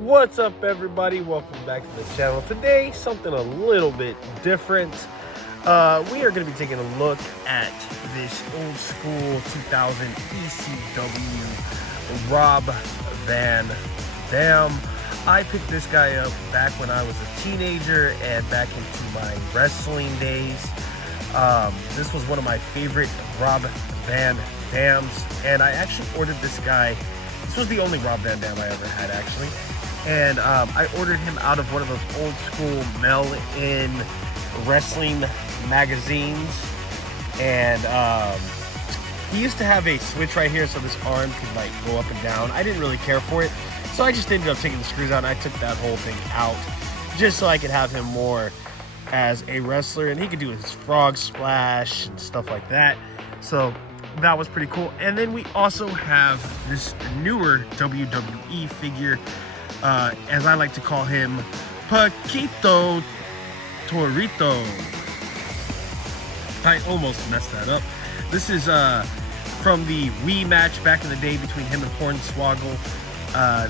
What's up, everybody? Welcome back to the channel. Today, something a little bit different. We are going to be taking a look at this old school 2000 ECW Rob Van Dam. I picked this guy up back when I was a teenager and back into my wrestling days. This was one of my favorite Rob Van Dams, and I actually ordered this guy. This was the only Rob Van Dam I ever had, actually. And I ordered him out of one of those old school mail-in wrestling magazines. And he used to have a switch right here so this arm could like go up and down. I didn't really care for it, so I just ended up taking the screws out and I took that whole thing out just so I could have him more as a wrestler, and he could do his frog splash and stuff like that. So that was pretty cool. And then we also have this newer WWE figure, as I like to call him, Torito. I almost messed that up. This is from the Wii match back in the day between him and Hornswoggle.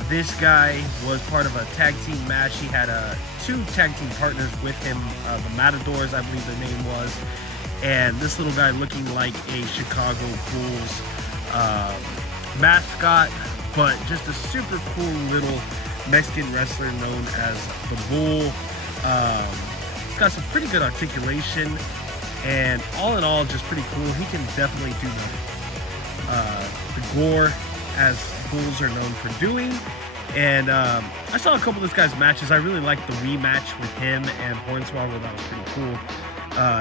This guy was part of a tag team match. He had two tag team partners with him, the Matadors, I believe their name was. And this little guy looking like a Chicago Bulls mascot, but just a super cool little Mexican wrestler known as the Bull. He's got some pretty good articulation, and all in all, just pretty cool. He can definitely do the gore, as Bulls are known for doing. And I saw a couple of this guy's matches. I really liked the Wii match with him and Hornswoggle. That was pretty cool.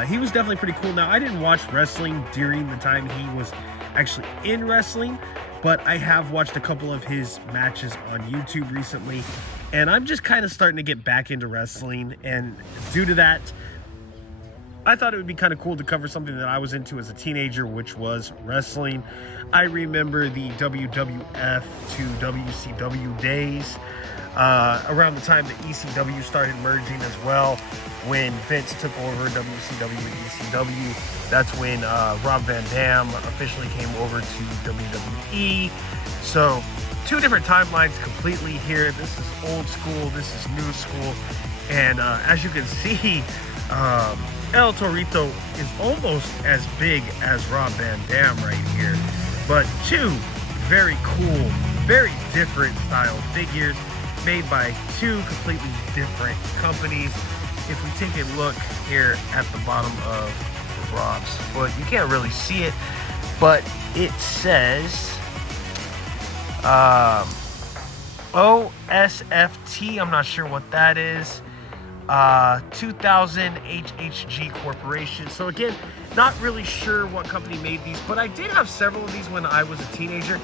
He was definitely pretty cool. Now, I didn't watch wrestling during the time he was actually in wrestling, but I have watched a couple of his matches on YouTube recently, and I'm just kind of starting to get back into wrestling, and due to that, I thought it would be kind of cool to cover something that I was into as a teenager, which was wrestling. I remember the WWF to WCW days, around the time that ECW started merging as well. When Vince took over WCW and ECW, that's when Rob Van Dam officially came over to WWE. So, two different timelines completely here. This is old school, this is new school. And as you can see, El Torito is almost as big as Rob Van Dam right here. But two very cool, very different style figures made by two completely different companies. If we take a look here at the bottom of Rob's foot, you can't really see it, but it says OSFT. I'm not sure what that is. 2000 HHG Corporation. So again, not really sure what company made these, but I did have several of these when I was a teenager.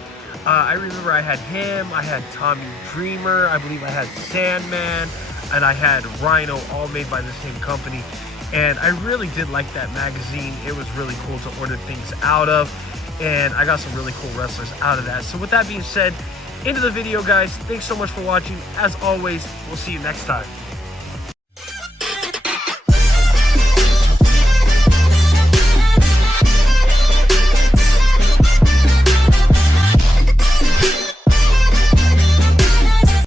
I remember I had him, I had Tommy Dreamer, I believe I had Sandman, and I had Rhino, all made by the same company. And I really did like that magazine. It was really cool to order things out of, and I got some really cool wrestlers out of that. So with that being said, into the video, guys. Thanks so much for watching. As always, we'll see you next time.